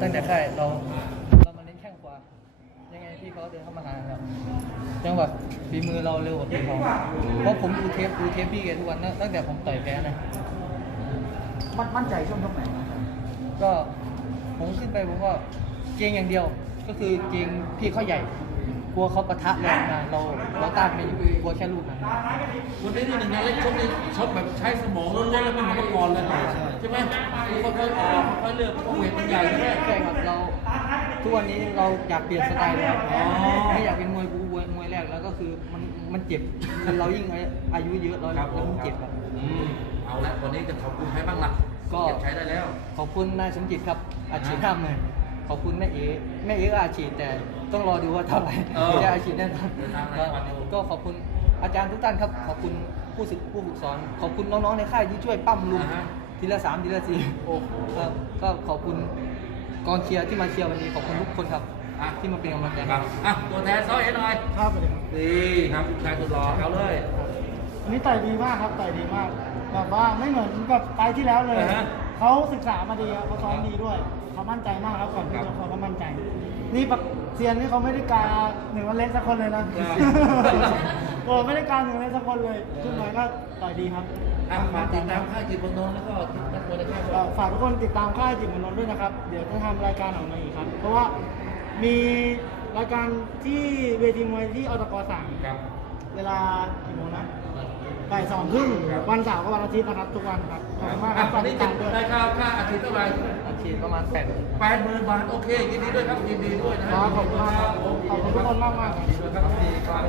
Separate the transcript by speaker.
Speaker 1: ตั้งแต่ค่ายเรามาเน้นแข้งขวายังไงพี่เขาเดินเข้ามาหาครับจังหวะฝีมือเราเร็วกว่าพี่เขาเพราะผมดูเทปพี่แกทุกวันตั้งแต่ผมต่อยแพ้นะ
Speaker 2: มั่นใจช่วงยกไหน
Speaker 1: ก็ผมขึ้นไปผมก็เกรงอย่างเดียวก็คือเกรงพี่เขาใหญ่กลัวเขาปะทะแรงมาเราต้านไม่อยู่กลัวแค่ลูกนะ
Speaker 3: วันนี้นี่หนึ่งงานเล็กชกนี่ชกแบบใช้สมองล้วนๆแล้วไม่เหมือนเมื่อก่อนเลยใช่ไหมค่อยๆออกค่อยๆเลือกเพราะเวทมันใหญ่ใช่ไหม
Speaker 1: ใช่ครับเราทุกวันนี้เราอยากเปลี่ยนสไตล์เลยไม่อยากเป็นมวยบูมวยแรกแล้วก็คือมันเจ็บเรายิ่งอายุเยอะแล้วมันเจ็บครับ
Speaker 3: เอาละวันนี้จะขอบคุณใครบ้างล่ะก็ใช้ได้แล้ว
Speaker 1: ขอบคุณนายสมจิตครับอาชีพห้ามเลยขอบคุณแม่เอ๋อาชีพแต่ต้องรอดูว่าเท่าไหร่จะอาชีพแน่นอนก็ขอบคุณอาจารย์ทุกท่านครับขอบคุณผู้ฝึกสอนขอบคุณน้องๆในค่ายที่ช่วยปั้มลุงทีละ3ทีละ4ก็ขอบคุณกองเชียร์ที่มาเชียร์วันนี้ขอบคุณทุกคนครับที่มาเป็นกำลังใจ
Speaker 3: ครับตัวแทนซ้อยหน่อย
Speaker 2: ครับ
Speaker 3: ดีครับชายสุดหล่อเอาเลย
Speaker 2: อันนี้ต่อยดีมากครับต่อยดีมากแบบว่าไม่เหมือนกับไปที่แล้วเลยเขาศึกษามาดีเขาซ้อมดีด้วยเขามั่นใจมากครับก่อนที่จะเขาก็มั่นใจนี่ปักเซียนนี่เขาไม่ได้กาหนึ่งวันเล่นสักคนเลยนะโอ้ไม่ได้กาหนึ่งเล่นสักคนเลยขึ้นมาก็ต่อยดีครับ
Speaker 3: ฝากติดตามค่ายจิตบนนท์แล้วก็นักมวยในค่าย
Speaker 2: ฝากทุกคนติดตามค่ายจิตบนนท์ด้วยนะครับเดี๋ยวจะทำรายการออกมาอีกครับเพราะว่ามีรายการที่เวทีมวยที่อตกสั่งเวลากี่โมงนะบ่าย2:30วันเสาร์กับวันอาทิตย์นะครับทุกวันครับขอบคุณมากครับ
Speaker 3: ตอนนี้ได้ค่าอาทิตย์เท่าไหร่
Speaker 1: อาทิตย์ประมาณ80,000
Speaker 3: บาทโอเคยินดีด้วยครับยินดีด้วยนะครับ
Speaker 2: ขอบคุณมากขอบคุณทุกคนมากครับ